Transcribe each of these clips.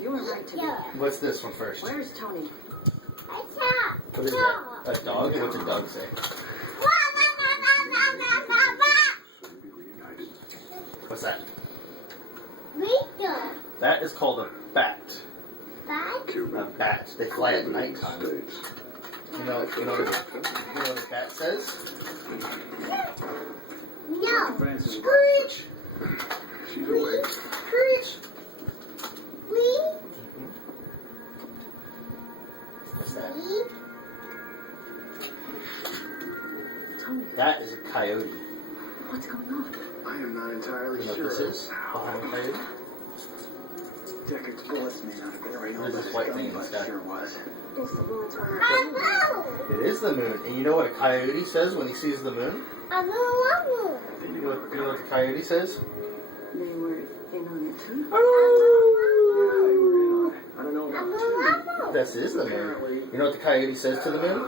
You were right to be. What's this one first? Where's Tony? What is that? A dog? What's a dog say? What's that? That is called a bat. A bat. They fly at nighttime. You know what a bat says? No. Screech! She's awake. Screech! What's that? Tony, That is a coyote. what's going on? I am not entirely You know sure. what this is? Behind the coyote? Deckard's bullets may not have been right There's this white thing in the sky. Sure was. It's the world's where It is the moon. And you know what a coyote says when he sees the moon? You know what the coyote says? they were in on it too. I don't know about This is the moon. You know what the coyote says to the moon?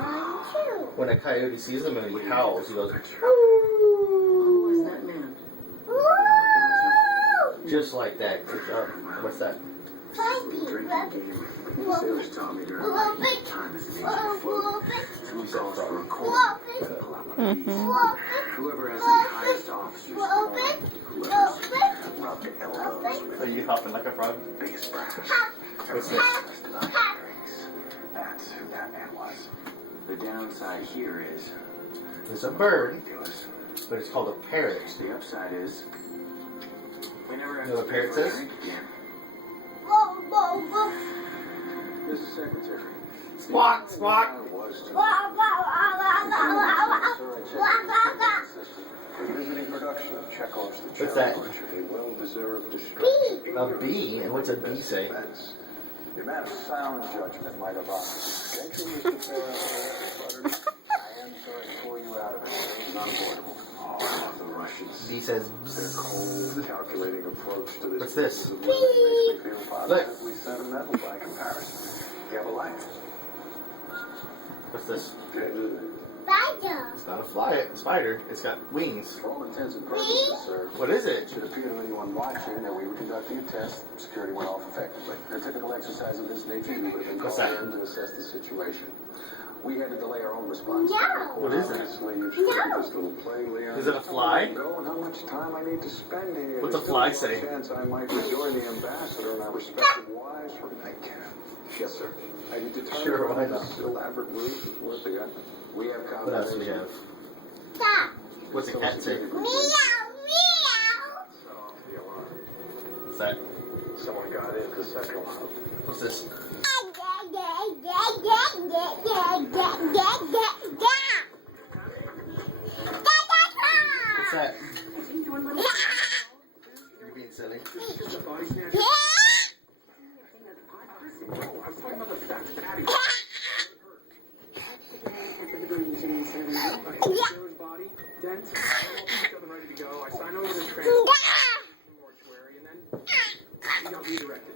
When a coyote sees the moon, he howls. He goes, Who was that man? just like that. Good job. What's that? drinking game. Sailors taught me during my time as an agent. Two calls for a call. Whoever has the highest officer's score, whoever's rubbed elbows with Are you hopping like a frog? the biggest brush. What's this? That's who that man was. The downside here is There's a bird, ridiculous. but it's called a parrot. The upside is we never have You know what to a parrot pay for a says? drink again. Mrs. Secretary. Squawk, squawk. Visiting production of Chekhov's The What's that? Challenge, a well-deserved distraction. A bee? And what's a bee say? Your man of sound judgment might have opted. Thank you, Mr. Butterby. I am sorry to pull you out of it. It's unavoidable. Oh, I love the Russians. Bee says, Their cold, calculating approach to this. What's this? Makes me feel positively sentimental by comparison. You have a life. what's this? Okay. It's not a spider. It's got wings. For all intents and purposes, sir. What is It it? should appear to anyone watching that we were conducting a test. Security went off effectively. In a typical exercise of this nature, we would have been What's called that? in to assess the situation. We had to delay our own response. What is it? Honestly, you should have this little play, Leon. Is it a fly? Know how much time I need to spend here. What's a There's fly still say? chance I might rejoin the ambassador and our respective wives for a nightcap. Yes, sir. I need to tell Sure, you why this elaborate ruse is worth the effort. We have What else do we have? What's a cat say? Set off the alarm. What's that? Someone got in the second alarm. What's this? What's that? You're being silly. Body, dent, ready to go. I sign over the transfer, mortuary, and then he got redirected.